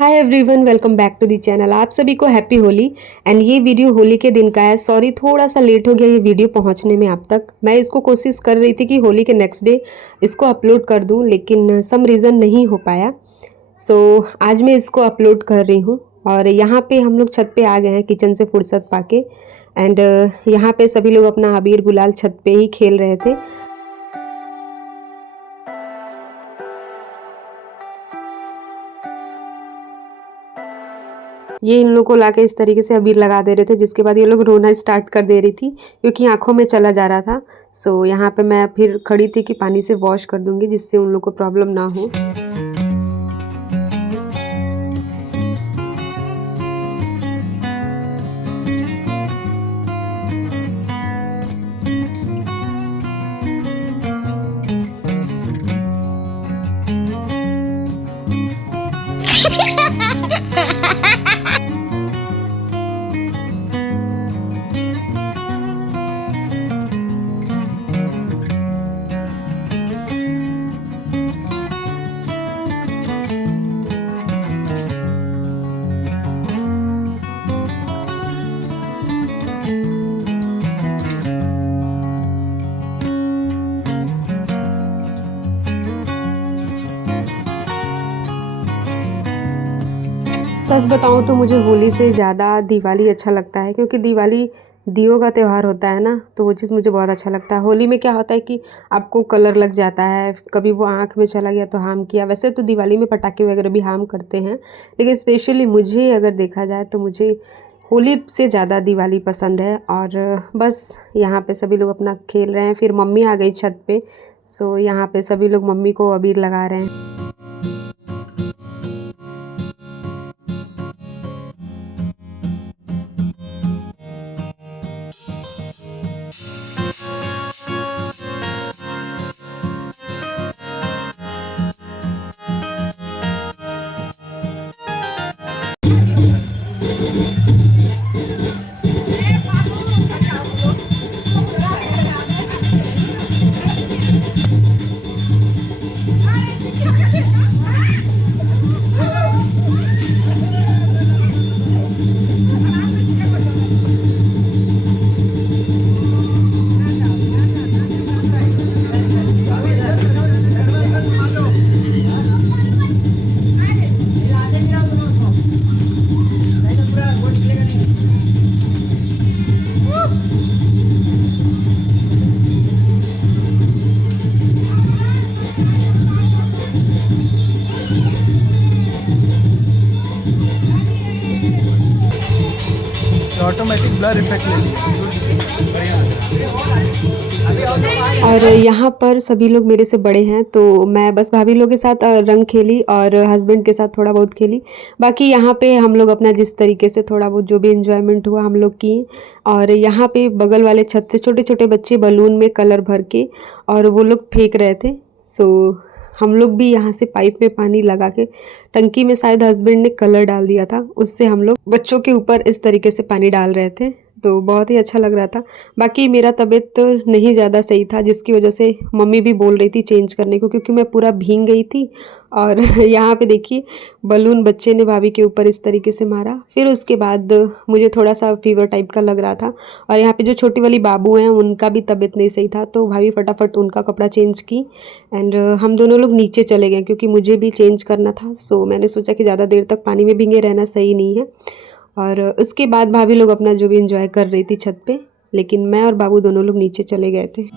Hi everyone, welcome back to the channel. आप सभी को हैप्पी होली। एंड ये वीडियो होली के दिन का है। सॉरी, थोड़ा सा लेट हो गया ये वीडियो पहुंचने में आप तक। मैं इसको कोशिश कर रही थी कि होली के नेक्स्ट डे इसको अपलोड कर दूं, लेकिन सम रीज़न नहीं हो पाया। सो आज मैं इसको अपलोड कर रही हूँ। और यहाँ पे हम लोग छत पे आ गए हैं किचन से फुर्सत पाके। एंड यहाँ पे सभी लोग अपना अबीर गुलाल छत पे ही खेल रहे थे। ये इन लोग को लाके इस तरीके से अबीर लगा दे रहे थे, जिसके बाद ये लोग रोना स्टार्ट कर दे रही थी क्योंकि आँखों में चला जा रहा था। सो यहाँ पे मैं फिर खड़ी थी कि पानी से वॉश कर दूँगी जिससे उन लोग को प्रॉब्लम ना हो। सच बताऊँ तो मुझे होली से ज़्यादा दिवाली अच्छा लगता है, क्योंकि दिवाली दियों का त्यौहार होता है ना, तो वो चीज़ मुझे बहुत अच्छा लगता है। होली में क्या होता है कि आपको कलर लग जाता है, कभी वो आँख में चला गया तो हार्म किया। वैसे तो दिवाली में पटाखे वगैरह भी हार्म करते हैं, लेकिन स्पेशली मुझे अगर देखा जाए तो मुझे होली से ज़्यादा दिवाली पसंद है। और बस यहाँ पे सभी लोग अपना खेल रहे हैं। फिर मम्मी आ गई छत पे। सो यहाँ पे सभी लोग मम्मी को अबीर लगा रहे हैं। ऑटोमेटिक ब्लर इफेक्ट ले बढ़िया। और यहाँ पर सभी लोग मेरे से बड़े हैं, तो मैं बस भाभी लोग के साथ रंग खेली और हस्बैंड के साथ थोड़ा बहुत खेली। बाकी यहाँ पे हम लोग अपना जिस तरीके से थोड़ा बहुत जो भी इन्जॉयमेंट हुआ हम लोग की। और यहाँ पे बगल वाले छत से छोटे छोटे बच्चे बलून में कलर भर के और वो लोग फेंक रहे थे। सो हम लोग भी यहाँ से पाइप में पानी लगा के, टंकी में शायद हस्बैंड ने कलर डाल दिया था, उससे हम लोग बच्चों के ऊपर इस तरीके से पानी डाल रहे थे। तो बहुत ही अच्छा लग रहा था। बाकी मेरा तबीयत तो नहीं ज़्यादा सही था, जिसकी वजह से मम्मी भी बोल रही थी चेंज करने को, क्योंकि मैं पूरा भीग गई थी। और यहाँ पे देखिए बलून बच्चे ने भाभी के ऊपर इस तरीके से मारा। फिर उसके बाद मुझे थोड़ा सा फीवर टाइप का लग रहा था। और यहाँ पे जो छोटी वाली बाबू हैं उनका भी तबीयत नहीं सही था, तो भाभी फटाफट उनका कपड़ा चेंज की। एंड हम दोनों लोग नीचे चले गए क्योंकि मुझे भी चेंज करना था। सो मैंने सोचा कि ज़्यादा देर तक पानी में भीगे रहना सही नहीं है। और उसके बाद भाभी लोग अपना जो भी एंजॉय कर रही थी छत पे, लेकिन मैं और बाबू दोनों लोग नीचे चले गए थे।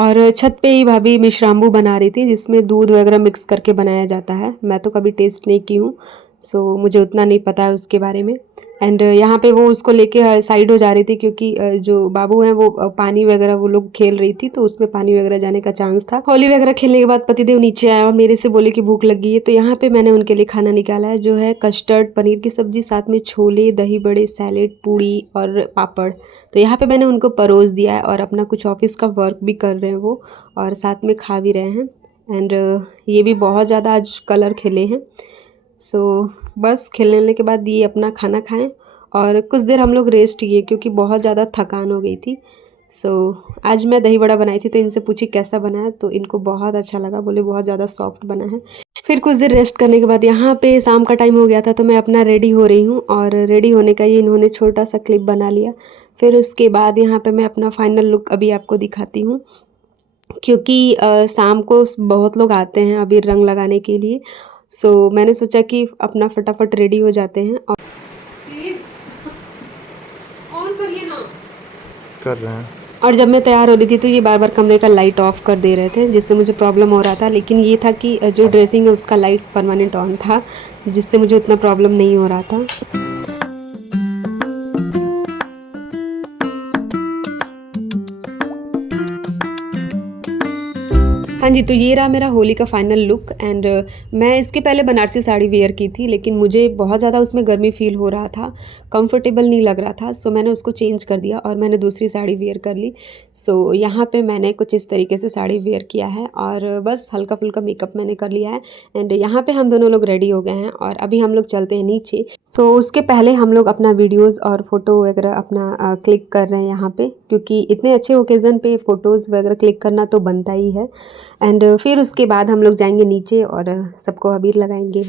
और छत पे ही भाभी मिश्राम्बू बना रही थी जिसमें दूध वगैरह मिक्स करके बनाया जाता है। मैं तो कभी टेस्ट नहीं की हूँ, सो मुझे उतना नहीं पता है उसके बारे में। एंड यहाँ पे वो उसको लेके साइड हो जा रही थी क्योंकि जो बाबू हैं वो पानी वगैरह वो लोग खेल रही थी तो उसमें पानी वगैरह जाने का चांस था। होली वगैरह खेलने के बाद पतिदेव नीचे आया और मेरे से बोले कि भूख लगी है, तो यहाँ पे मैंने उनके लिए खाना निकाला है जो है कस्टर्ड पनीर की सब्जी, साथ में छोले, दही बड़े, सैलेड, पूड़ी और पापड़। तो यहाँ पे मैंने उनको परोस दिया है और अपना कुछ ऑफिस का वर्क भी कर रहे हैं वो और साथ में खा भी रहे हैं। एंड ये भी बहुत ज़्यादा आज कलर खेले हैं। सो बस खेलने के बाद ये अपना खाना खाएं और कुछ देर हम लोग रेस्ट किए क्योंकि बहुत ज़्यादा थकान हो गई थी। सो आज मैं दही बड़ा बनाई थी तो इनसे पूछी कैसा बना है, तो इनको बहुत अच्छा लगा, बोले बहुत ज़्यादा सॉफ्ट बना है। फिर कुछ देर रेस्ट करने के बाद यहाँ पे शाम का टाइम हो गया था तो मैं अपना रेडी हो रही हूँ और रेडी होने का ये इन्होंने छोटा सा क्लिप बना लिया। फिर उसके बाद यहाँ पे मैं अपना फाइनल लुक अभी आपको दिखाती हूँ क्योंकि शाम को बहुत लोग आते हैं अबीर रंग लगाने के लिए। सो मैंने सोचा कि अपना फटाफट रेडी हो जाते हैं और प्लीज ऑन करिए ना। कर रहे हैं। और जब मैं तैयार हो रही थी तो ये बार बार कमरे का लाइट ऑफ कर दे रहे थे जिससे मुझे प्रॉब्लम हो रहा था, लेकिन ये था कि जो ड्रेसिंग है उसका लाइट परमानेंट ऑन था जिससे मुझे उतना प्रॉब्लम नहीं हो रहा था। हाँ जी, तो ये रहा मेरा होली का फाइनल लुक। एंड मैं इसके पहले बनारसी साड़ी वेयर की थी लेकिन मुझे बहुत ज़्यादा उसमें गर्मी फील हो रहा था, कंफर्टेबल नहीं लग रहा था, सो मैंने उसको चेंज कर दिया और मैंने दूसरी साड़ी वेयर कर ली। सो यहाँ पे मैंने कुछ इस तरीके से साड़ी वेयर किया है और बस हल्का फुल्का मेकअप मैंने कर लिया है। एंड यहाँ पे हम दोनों लोग रेडी हो गए हैं और अभी हम लोग चलते हैं नीचे। सो उसके पहले हम लोग अपना वीडियोज़ और फ़ोटो वगैरह अपना क्लिक कर रहे हैं यहाँ पे, क्योंकि इतने अच्छे ओकेज़न पे फ़ोटोज़ वगैरह क्लिक करना तो बनता ही है। एंड फिर उसके बाद हम लोग जाएंगे नीचे और सबको अबीर लगाएंगे।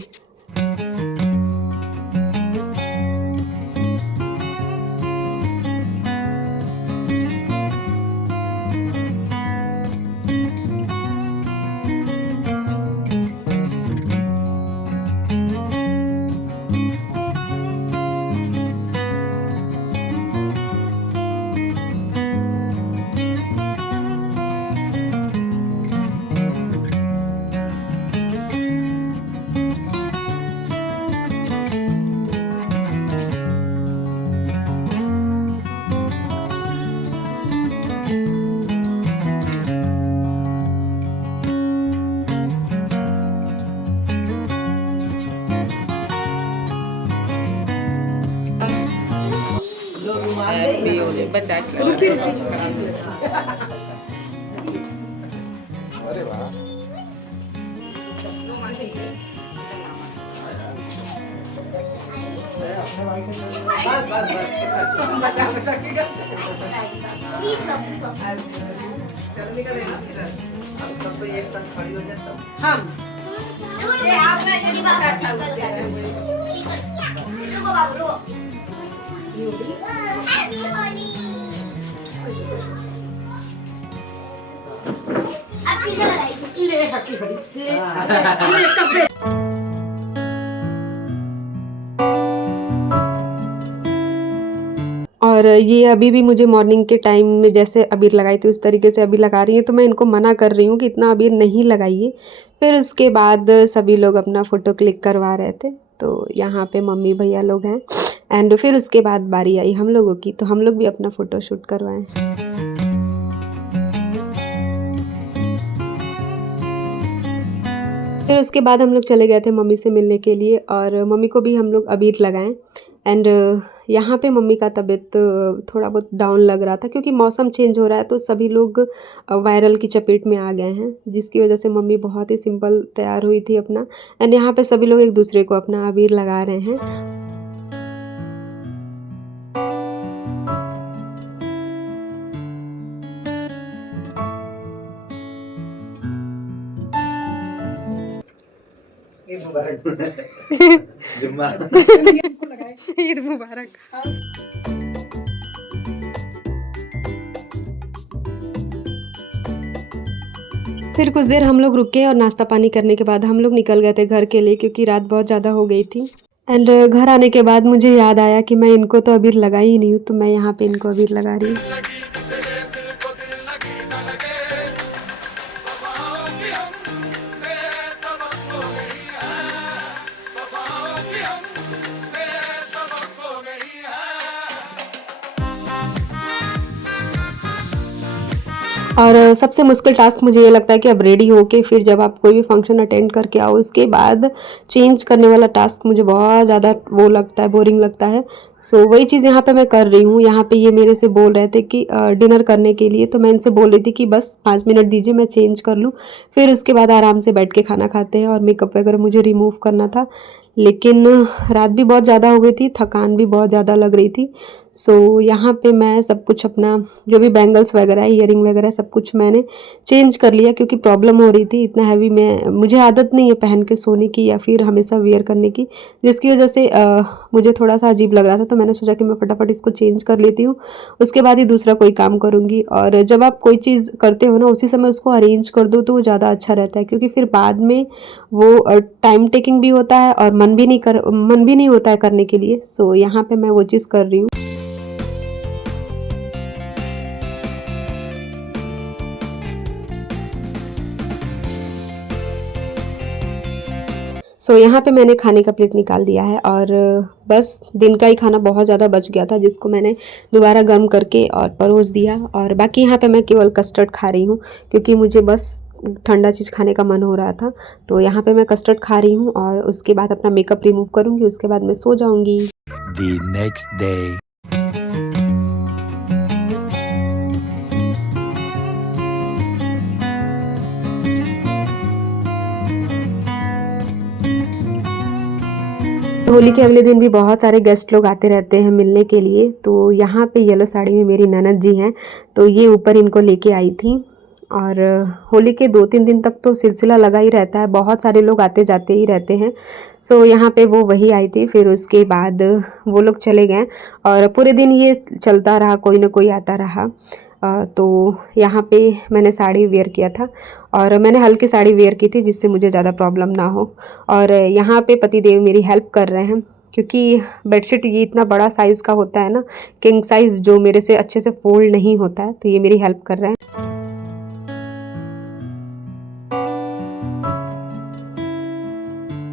बचा के अरे वाह। बचा के चलो निकल सब तो एक साथ खड़ी हो जाए हम आपका जड़ी बात अच्छा होता है। रुको बाबू रुको। हैप्पी होली। अच्छी लड़ाई ले हैप्पी होली ले कब और ये अभी भी मुझे मॉर्निंग के टाइम में जैसे अबीर लगाई थी उस तरीके से अभी लगा रही हैं, तो मैं इनको मना कर रही हूँ कि इतना अबीर नहीं लगाइए। फिर उसके बाद सभी लोग अपना फ़ोटो क्लिक करवा रहे थे, तो यहाँ पे मम्मी भैया लोग हैं। एंड फिर उसके बाद बारी आई हम लोगों की, तो हम लोग भी अपना फ़ोटो शूट करवाएं। फिर उसके बाद हम लोग चले गए थे मम्मी से मिलने के लिए और मम्मी को भी हम लोग अबीर लगाएं। एंड यहाँ पे मम्मी का तबीयत थोड़ा बहुत डाउन लग रहा था क्योंकि मौसम चेंज हो रहा है, तो सभी लोग वायरल की चपेट में आ गए हैं, जिसकी वजह से मम्मी बहुत ही सिंपल तैयार हुई थी अपना। एंड यहाँ पे सभी लोग एक दूसरे को अपना अबीर लगा रहे हैं। ईद मुबारक। फिर कुछ देर हम लोग रुके और नाश्ता पानी करने के बाद हम लोग निकल गए थे घर के लिए, क्योंकि रात बहुत ज़्यादा हो गई थी। एंड घर आने के बाद मुझे याद आया कि मैं इनको तो अबीर लगाई ही नहीं हूँ, तो मैं यहाँ पे इनको अबीर लगा रही हूँ। और सबसे मुश्किल टास्क मुझे ये लगता है कि अब रेडी होके फिर जब आप कोई भी फंक्शन अटेंड करके आओ उसके बाद चेंज करने वाला टास्क मुझे बहुत ज़्यादा वो लगता है, बोरिंग लगता है। सो वही चीज़ यहाँ पे मैं कर रही हूँ। यहाँ पे ये मेरे से बोल रहे थे कि डिनर करने के लिए, तो मैं इनसे बोल रही थी कि बस 5 मिनट दीजिए, मैं चेंज कर लूँ, फिर उसके बाद आराम से बैठ के खाना खाते हैं। और मेकअप वगैरह मुझे रिमूव करना था, लेकिन रात भी बहुत ज़्यादा हो गई थी, थकान भी बहुत ज़्यादा लग रही थी। सो यहाँ पे मैं सब कुछ अपना जो भी बैंगल्स वगैरह है, ईयरिंग वगैरह सब कुछ मैंने चेंज कर लिया, क्योंकि प्रॉब्लम हो रही थी इतना हैवी। मुझे आदत नहीं है पहन के सोने की या फिर हमेशा वियर करने की, जिसकी वजह से मुझे थोड़ा सा अजीब लग रहा था। तो मैंने सोचा कि मैं फटाफट इसको चेंज कर लेती हूँ, उसके बाद ही दूसरा कोई काम करूँगी। और जब आप कोई चीज़ करते हो ना उसी समय उसको अरेंज कर दो तो वो ज़्यादा अच्छा रहता है, क्योंकि फिर बाद में वो टाइम टेकिंग भी होता है और मन भी नहीं होता है करने के लिए। सो यहाँ पे मैं वो चीज़ कर रही हूँ। सो यहाँ पे मैंने खाने का प्लेट निकाल दिया है और बस दिन का ही खाना बहुत ज़्यादा बच गया था, जिसको मैंने दोबारा गर्म करके और परोस दिया। और बाकी यहाँ पे मैं केवल कस्टर्ड खा रही हूँ, क्योंकि मुझे बस ठंडा चीज़ खाने का मन हो रहा था। तो यहाँ पे मैं कस्टर्ड खा रही हूँ और उसके बाद अपना मेकअप रिमूव करूँगी, उसके बाद मैं सो जाऊँगी। The next day. होली के अगले दिन भी बहुत सारे गेस्ट लोग आते रहते हैं मिलने के लिए। तो यहाँ पे येलो साड़ी में मेरी ननद जी हैं, तो ये ऊपर इनको लेके आई थी। और होली के 2-3 दिन तक तो सिलसिला लगा ही रहता है, बहुत सारे लोग आते जाते ही रहते हैं। सो यहाँ पे वो वही आई थी, फिर उसके बाद वो लोग चले गए और पूरे दिन ये चलता रहा, कोई ना कोई आता रहा। तो यहाँ पे मैंने साड़ी वेयर किया था और मैंने हल्की साड़ी वेयर की थी, जिससे मुझे ज़्यादा प्रॉब्लम ना हो। और यहाँ पे पतिदेव मेरी हेल्प कर रहे हैं, क्योंकि बेडशीट ये इतना बड़ा साइज़ का होता है ना, किंग साइज़, जो मेरे से अच्छे से फोल्ड नहीं होता है, तो ये मेरी हेल्प कर रहे हैं।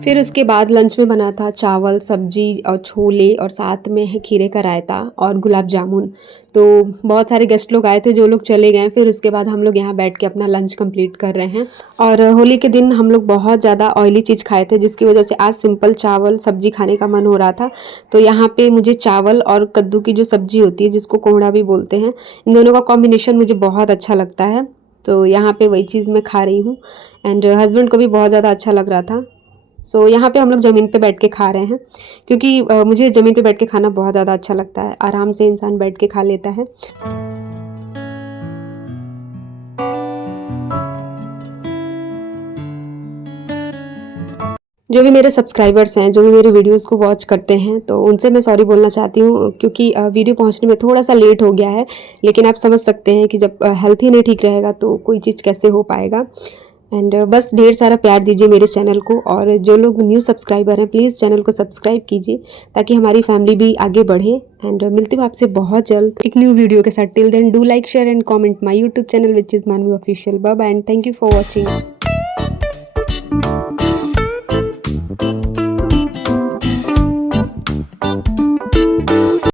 फिर उसके बाद लंच में बना था चावल, सब्जी और छोले, और साथ में है खीरे का रायता और गुलाब जामुन। तो बहुत सारे गेस्ट लोग आए थे, जो लोग चले गए। फिर उसके बाद हम लोग यहाँ बैठ के अपना लंच कंप्लीट कर रहे हैं। और होली के दिन हम लोग बहुत ज़्यादा ऑयली चीज़ खाए थे, जिसकी वजह से आज सिंपल चावल सब्जी खाने का मन हो रहा था। तो यहाँ पे मुझे चावल और कद्दू की जो सब्जी होती है, जिसको कोहड़ा भी बोलते हैं, इन दोनों का कॉम्बिनेशन मुझे बहुत अच्छा लगता है। तो यहाँ पे वही चीज़ मैं खा रही हूँ एंड हस्बैंड को भी बहुत ज़्यादा अच्छा लग रहा था। सो यहाँ पे हम लोग ज़मीन पे बैठ के खा रहे हैं, क्योंकि मुझे ज़मीन पे बैठ के खाना बहुत ज़्यादा अच्छा लगता है, आराम से इंसान बैठ के खा लेता है। जो भी मेरे सब्सक्राइबर्स हैं, जो भी मेरे वीडियोस को वॉच करते हैं, तो उनसे मैं सॉरी बोलना चाहती हूँ, क्योंकि वीडियो पहुँचने में थोड़ा सा लेट हो गया है। लेकिन आप समझ सकते हैं कि जब हेल्थ ही नहीं ठीक रहेगा तो कोई चीज़ कैसे हो पाएगा। एंड बस ढेर सारा प्यार दीजिए मेरे चैनल को, और जो लोग न्यू सब्सक्राइबर हैं प्लीज़ चैनल को सब्सक्राइब कीजिए, ताकि हमारी फैमिली भी आगे बढ़े। एंड मिलती हूँ आपसे बहुत जल्द एक न्यू वीडियो के साथ। Till then do like, share and comment my YouTube channel which is Manavi official. Bye bye and thank you for watching.